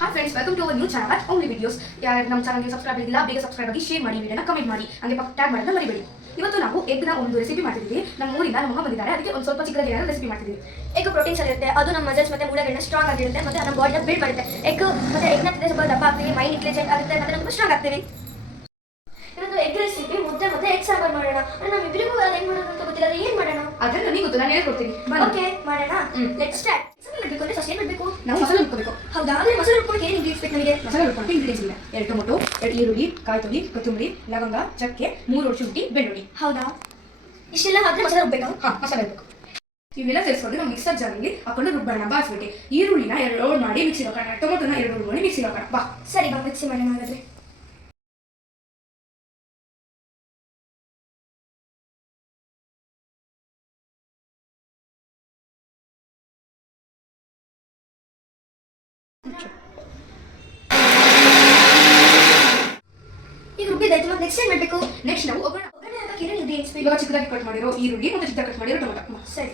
Hi friends, welcome to our new channel only videos. ಯಾರು ನಮ್ಮ ಚಾನಲ್ಗೆ ಸಬ್ಸ್ಕ್ರೈಬ್ ಆಗಿಲ್ಲ ಬೇಗ ಸಬ್ಸ್ಕ್ರೈಬ್ ಆಗಿ, ಶೇರ್ ಮಾಡಿ, ವಿಡಿಯೋನ ಕಮೆಂಟ್ ಮಾಡಿ, ಹಾಗೆ ಪಕ್ಕ ಟ್ಯಾಗ್ ಮಾಡೋದನ್ನ ಮರಿಬೇಡಿ. ಇವತ್ತು ನಾವು ಎಗ್ನ ಒಂದು ರೆಸಿಪಿ ಮಾಡ್ತಿದ್ದೀವಿ. ನಮ್ಮ ಊರಿಂದ ನಮ್ಮ ಅಮ್ಮ ಬಂದಿದ್ದಾರೆ, ಅದಕ್ಕೆ ಒಂದು ಸ್ವಲ್ಪ ಚಿಕ್ಕದಾಗಿ ರೆಸಿಪಿ ಮಾಡ್ತಿದ್ದೀವಿ. ಎಗ್ ಪ್ರೋಟೀನ್ಸ್ ಇರುತ್ತೆ, ಅದು ನಮ್ಮ ಮಸಲ್ಸ್ ಮತ್ತೆ ಮೂಳೆಗಳನ್ನ ಸ್ಟ್ರಾಂಗ್ ಆಗಿರುತ್ತೆ, ಮತ್ತೆ ನಮ್ಮ ಬಾಡಿನ ಬಿಲ್ಡ್ ಮಾಡುತ್ತೆ. ಎಗ್ ಮತ್ತೆ ಎಗ್ನ ತಿಂದರೆ ಸ್ವಲ್ಪ ದಪ್ಪ ಆಗ್ತೀವಿ, ಮೈಂಡ್ ಇಂಟೆಲಿಜೆಂಟ್ ಆಗುತ್ತೆ, ಮತ್ತೆ ನಮ್ಗೆ ಸ್ಟ್ರಾಂಗ್ ಆಗ್ತೀವಿ. ಇನ್ನೊಂದು ಎಗ್ ರೆಸಿಪಿ ಮುದ್ದೆ ಮತ್ತೆ ಎಗ್ ಸಾಂಬಾರ್ ಮಾಡೋಣ. ನಮ್ಮಿಬ್ಬರಿಗೂ ಹೆಂಗ್ ಮಾಡೋದು ಅಂತ ಗೊತ್ತಿಲ್ಲ, ಏನು ಮಾಡೋಣ? ಅದನ್ನ ನನಗೆ ಗೊತ್ತು, ನಾನು ಹೇಳ್ಕೊಡ್ತೀನಿ. ಓಕೆ, ಮಾಡೋಣ. Let's start. ಮಾಡಬೇಕು ಅಂದ್ರೆ ಫಸ್ಟ್ ಏನು ಮಾಡಬೇಕು? ನಾವು ಮಸಾಲೆ ರುಬ್ಕೋಬೇಕು. ಹೌದಾ? ಅಂದ್ರೆ ಮಸಾಲೆ ರುಬ್ಕೊಳ್ಳೋಕೆ ಏನು ಇಂಗ್ರೀಡಿಯೆಂಟ್ಸ್ ಬೇಕು ನಮಗೆ? ಮಸಾಲೆ ರುಬ್ಕೊಳ್ಳೋಕೆ ಇಂಗ್ರೀಡಿಯೆಂಟ್ಸ್ ಇಲ್ಲ. 2 ಟೊಮೊಟೊ, 2 ಈರುಳ್ಳಿ, ಕಾಯಿ ತುರಿ, ಕೊತ್ತಂಬರಿ, ಲವಂಗ, ಚಕ್ಕೆ, 3 ಶುಂಠಿ, ಬೆಳ್ಳುಳ್ಳಿ. ಹೌದಾ? ಇಷ್ಟೆಲ್ಲ ಹಾಕಿದ್ರೆ ಮಸಾಲೆ ರುಬ್ಬೇಕಾ? ಹಾಂ, ಮಸಾಲೆ ರುಬ್ಬೇಕು. ಇವೆಲ್ಲ ಸೇರಿಸ್ಕೊಂಡು ನಾವು ಮಿಕ್ಸರ್ ಜಾರಲ್ಲಿ ಹಾಕೊಂಡು ರುಬ್ಬೋಣ. ಬಾಸ್ಬಿಟ್ಟು ಈರುಳ್ಳಿನ 2 ರೋಲ್ ಮಾಡಿ ಮಿಕ್ಸಿ ಹಾಕೋಣ, ಟೊಮೊಟೊನ 2 ರೋಲ್ ಮಾಡಿ ಮಿಕ್ಸಿ ಹಾಕೋಣ. ಬಾ ಸರಿ, ಬಾ ಮಿಕ್ಸಿ ಮಾಡೋಣ ಹಾಗಾದ್ರೆ. ಈಗ ರುಬ್ಬಿದಾಯ್ತು, ಮತ್ತೆ ನೆಕ್ಸ್ಟ್ ಏನು ಮಾಡಬೇಕು? ನೆಕ್ಸ್ಟ್ ನಾವು ಒಗ್ಗರಣೆ ಹಾಕಕ್ಕೆ ಏನೇನು ಇಂಗ್ರೀಡಿಯೆಂಟ್ಸ್ ಬೇಕು? ಇವಾಗ ಚಿಕ್ಕದಾಗಿ ಕಟ್ ಮಾಡಿರೋ ಈರುಳ್ಳಿ ಮತ್ತು ಚಿಕ್ಕದಾಗಿ ಕಟ್ ಮಾಡಿರೋ ಟೊಮೊಟೊ. ಸರಿ.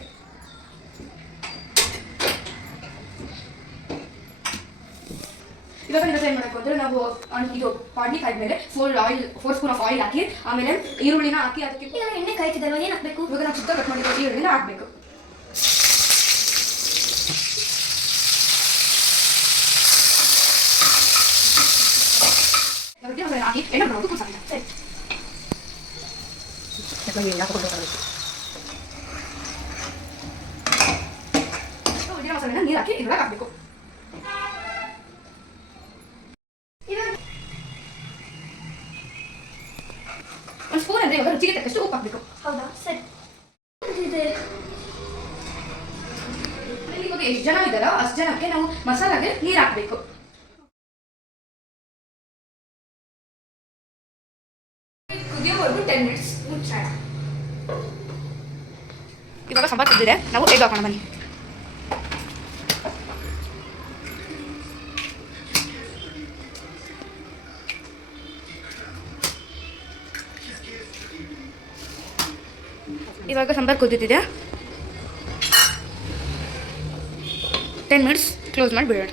ಇವಾಗ ನೀವು ಏನು ಮಾಡಬೇಕು ಅಂದರೆ ನಾವು ಇದು ಪಾಡ್ಲಿ ಆದಮೇಲೆ 4 ಸ್ಪೂನ್ ಆಫ್ ಆಯಿಲ್ ಹಾಕಿ, ಆಮೇಲೆ ಈರುಳ್ಳಿನ ಹಾಕಿ ಅದಕ್ಕೆ ಈಗ ಎಣ್ಣೆ ಕಾಯ್ತಿದ್ದಲ್ವ, ಏನು ಹಾಕಬೇಕು? ಇವಾಗ ನಾವು ಚಿಕ್ಕ ಕಟ್ ಮಾಡಿರೋ ಈರುಳ್ಳಿನ ಹಾಕಬೇಕು. ಹಾಕಿ ಎಣ್ಣೆ ಮಾಡೋದು ಕುದಿಸೋಣ. ಸರಿ. ಮಸಾಲೆನ ನೀರು ಹಾಕಿ ಇದ್ರೊಳಗೆ ಹಾಕಬೇಕು. ಒಂದು ಸ್ಪೂನ್ ಅಂದರೆ ಇವಾಗ ರುಚಿಗೆ ತಕ್ಕಷ್ಟು ಉಪ್ಪು ಹಾಕಬೇಕು. ಹೌದಾ? ಸರಿ. ಇವಾಗ ಎಷ್ಟು ಜನ ಇದ್ದಾರೋ ಅಷ್ಟು ಜನಕ್ಕೆ ನಾವು ಮಸಾಲಾಗೆ ನೀರು ಹಾಕಬೇಕು. ಕುದಿಯೋವರೆಗೂ 10 ಮಿನಿಟ್ಸ್ ಮುಚ್ಚೋಣ. ಇವಾಗ ಸಾಂಬಾರು ಕುದ್ದಿದೆ, ನಾವು ಎಗ್ ಹಾಕೋಣ ಬನ್ನಿ. ಇವಾಗ ಸಾಂಬಾರು ಕುದ್ದಿದೆ, 10 ಮಿನಿಟ್ಸ್ ಕ್ಲೋಸ್ ಮಾಡಿ ಬಿಡೋಣ.